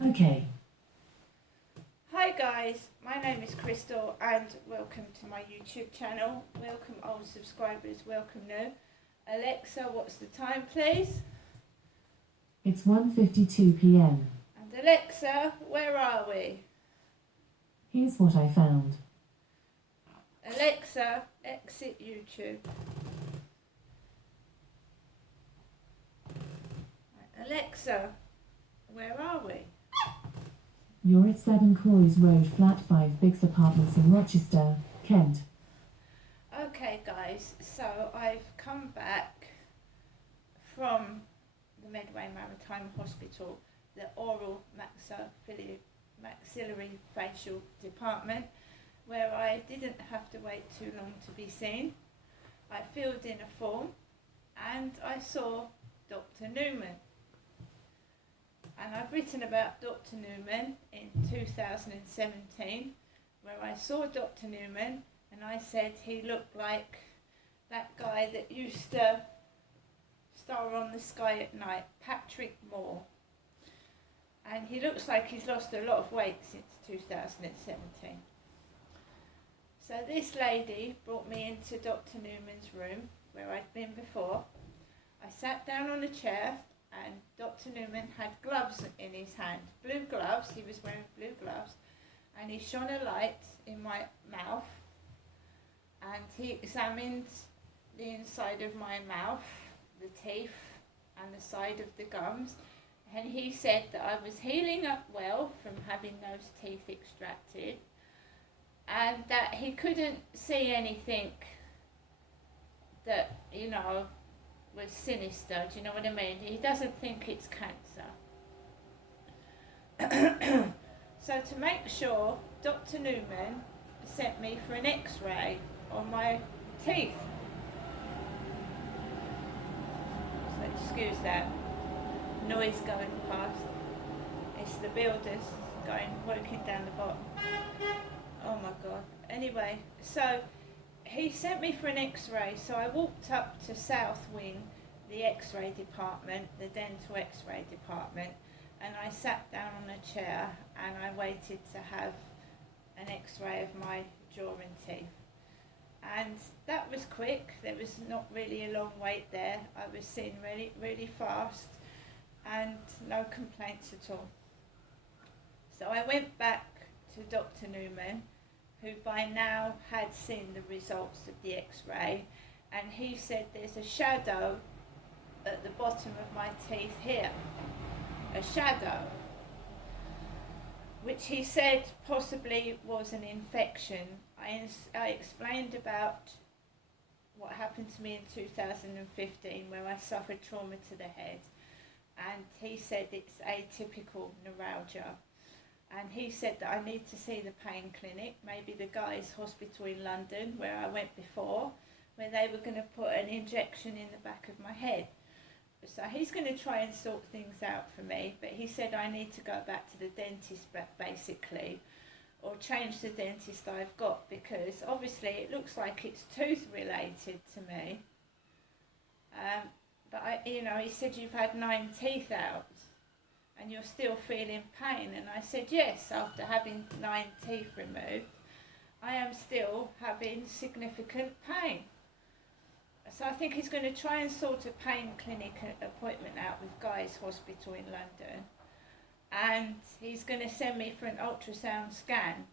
Okay. Hi guys, my name is Crystal and welcome to my YouTube channel. Welcome old subscribers, welcome new. Alexa, what's the time please? It's 1:52 p.m. And Alexa, where are we? Here's what I found. Alexa, exit YouTube. Alexa, where are we? You're at 7 Coys Road, Flat 5, Biggs Apartments in Rochester, Kent. Okay guys, so I've come back from the Medway Maritime Hospital, the oral maxillary facial department, where I didn't have to wait too long to be seen. I filled in a form and I saw Dr. Newman. And I've written about Dr. Newman in 2017, where I saw Dr. Newman and I said he looked like that guy that used to star on The Sky at Night, Patrick Moore. And he looks like he's lost a lot of weight since 2017. So this lady brought me into Dr. Newman's room, where I'd been before. I sat down on a chair and Dr. Newman had gloves in his hand, blue gloves, he was wearing blue gloves, and he shone a light in my mouth and he examined the inside of my mouth, the teeth and the side of the gums, and he said that I was healing up well from having those teeth extracted and that he couldn't see anything that, was sinister, do you know what I mean? He doesn't think it's cancer. So to make sure, Dr. Newman sent me for an x-ray on my teeth. So excuse that noise going past. It's the builders working down the bottom. Oh my god. Anyway, so he sent me for an x-ray, so I walked up to South Wing, the x-ray department, the dental x-ray department, and I sat down on a chair and I waited to have an x-ray of my jaw and teeth. And that was quick, there was not really a long wait there. I was seen really, really fast and no complaints at all. So I went back to Dr. Newman, who by now had seen the results of the x-ray, and he said there's a shadow at the bottom of my teeth here, a shadow, which he said possibly was an infection. I explained about what happened to me in 2015 where I suffered trauma to the head, and he said it's atypical neuralgia. And he said that I need to see the pain clinic, maybe the Guy's Hospital in London, where I went before, where they were going to put an injection in the back of my head. So he's going to try and sort things out for me, but he said I need to go back to the dentist basically, or change the dentist I've got, because obviously it looks like it's tooth related to me. But he said you've had 9 teeth out and you're still feeling pain, and I said yes, after having 9 teeth removed I am still having significant pain. So I think he's going to try and sort a pain clinic appointment out with Guy's Hospital in London, and he's going to send me for an ultrasound scan,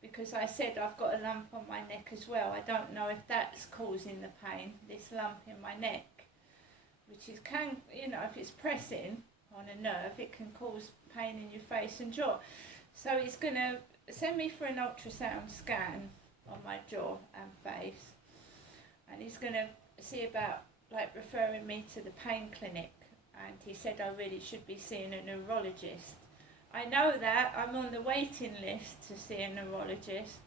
because I said I've got a lump on my neck as well. I don't know if that's causing the pain, this lump in my neck, which if it's pressing on a nerve, it can cause pain in your face and jaw. So he's going to send me for an ultrasound scan on my jaw and face, and he's going to see about referring me to the pain clinic, and he said I really should be seeing a neurologist. I know that I'm on the waiting list to see a neurologist.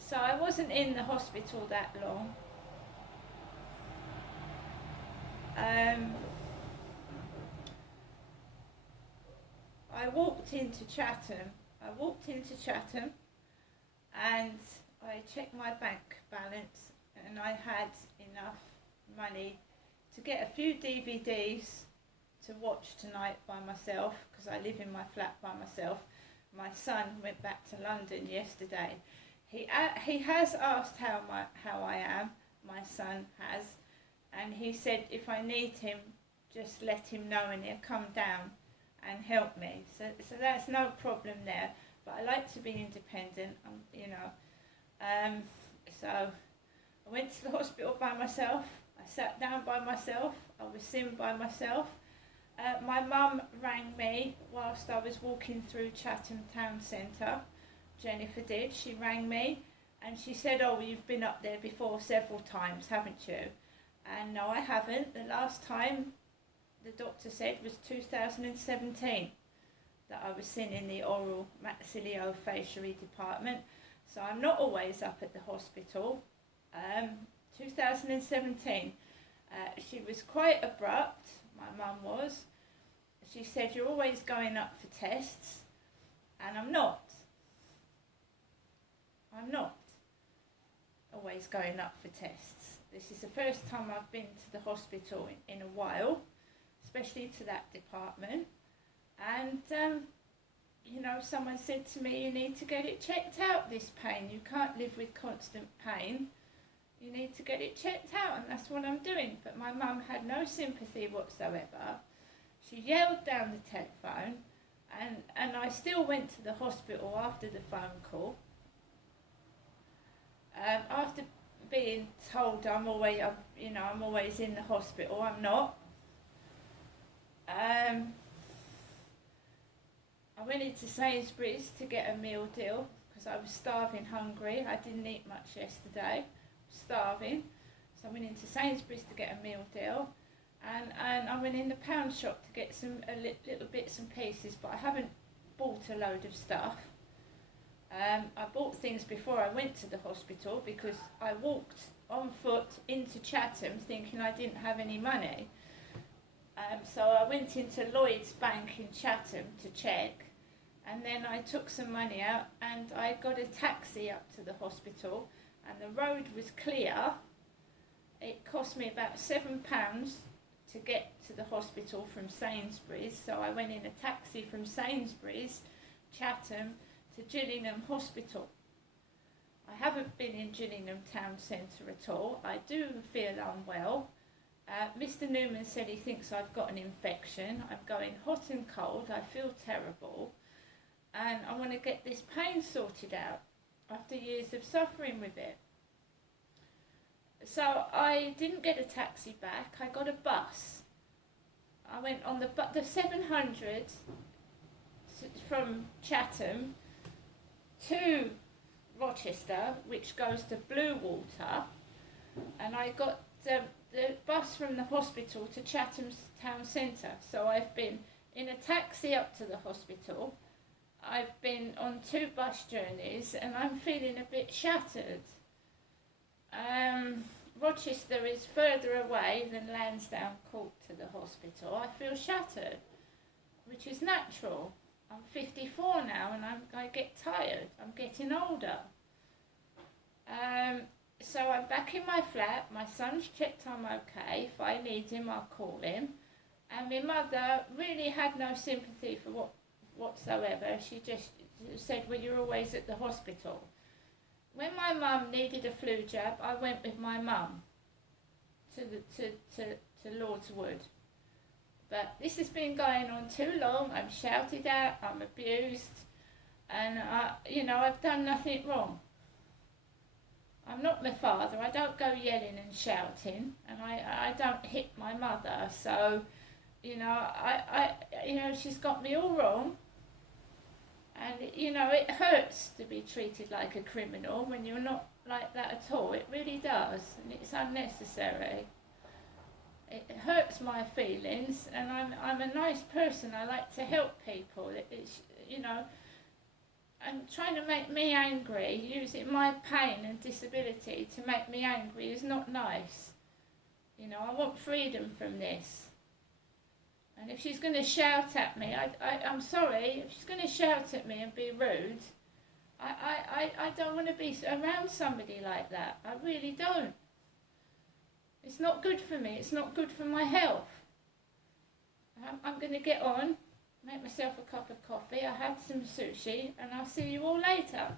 So I wasn't in the hospital that long. I walked into Chatham and I checked my bank balance, and I had enough money to get a few DVDs to watch tonight by myself because I live in my flat by myself. My son went back to London yesterday. He has asked how I am. My son has, and he said if I need him, just let him know and he'll come down and help me. So that's no problem there. But I like to be independent, So I went to the hospital by myself. I sat down by myself. I was seen by myself. My mum rang me whilst I was walking through Chatham Town Centre. Jennifer did. She rang me and she said, "Oh, you've been up there before several times, haven't you?" And no, I haven't. The last time the doctor said was 2017 that I was seen in the oral maxillofacial department. So I'm not always up at the hospital. 2017. She was quite abrupt, my mum was. She said, "You're always going up for tests," and I'm not. I'm not always going up for tests. This is the first time I've been to the hospital in a while, especially to that department. And, someone said to me, "You need to get it checked out, this pain. You can't live with constant pain. You need to get it checked out," and that's what I'm doing. But my mum had no sympathy whatsoever. She yelled down the telephone, and I still went to the hospital after the phone call. After being told I'm always in the hospital, I'm not. I went into Sainsbury's to get a meal deal because I was starving hungry. I didn't eat much yesterday. Starving. So I went into Sainsbury's to get a meal deal, and I went in the pound shop to get little bits and pieces, but I haven't bought a load of stuff. I bought things before I went to the hospital because I walked on foot into Chatham thinking I didn't have any money. So I went into Lloyd's Bank in Chatham to check, and then I took some money out and I got a taxi up to the hospital, and the road was clear. It cost me about £7 to get to the hospital from Sainsbury's, so I went in a taxi from Sainsbury's, Chatham, to Gillingham Hospital. I haven't been in Gillingham Town Centre at all. I do feel unwell. Mr. Newman said he thinks I've got an infection. I'm going hot and cold. I feel terrible. And I want to get this pain sorted out after years of suffering with it. So I didn't get a taxi back. I got a bus. I went on the 700 from Chatham to Rochester, which goes to Bluewater, and I got the bus from the hospital to Chatham Town Centre. So I've been in a taxi up to the hospital. I've been on 2 bus journeys, and I'm feeling a bit shattered. Rochester is further away than Lansdowne Court to the hospital. I feel shattered, which is natural. I'm 54 now, and I get tired. I'm getting older. So I'm back in my flat. My son's checked I'm okay. If I need him, I'll call him. And my mother really had no sympathy for whatsoever. She just said, "Well, you're always at the hospital." When my mum needed a flu jab, I went with my mum to Lord's Wood. But this has been going on too long. I'm shouted at, I'm abused, and I've done nothing wrong. I'm not my father. I don't go yelling and shouting, and I don't hit my mother. So, she's got me all wrong. And, it hurts to be treated like a criminal when you're not like that at all. It really does, and it's unnecessary. It hurts my feelings, and I'm a nice person. I like to help people. And trying to make me angry, using my pain and disability to make me angry is not nice. I want freedom from this. And if she's going to shout at me, I'm sorry, if she's going to shout at me and be rude, I don't want to be around somebody like that. I really don't. It's not good for me. It's not good for my health. I'm going to get on, make myself a cup of coffee. I had some sushi, and I'll see you all later.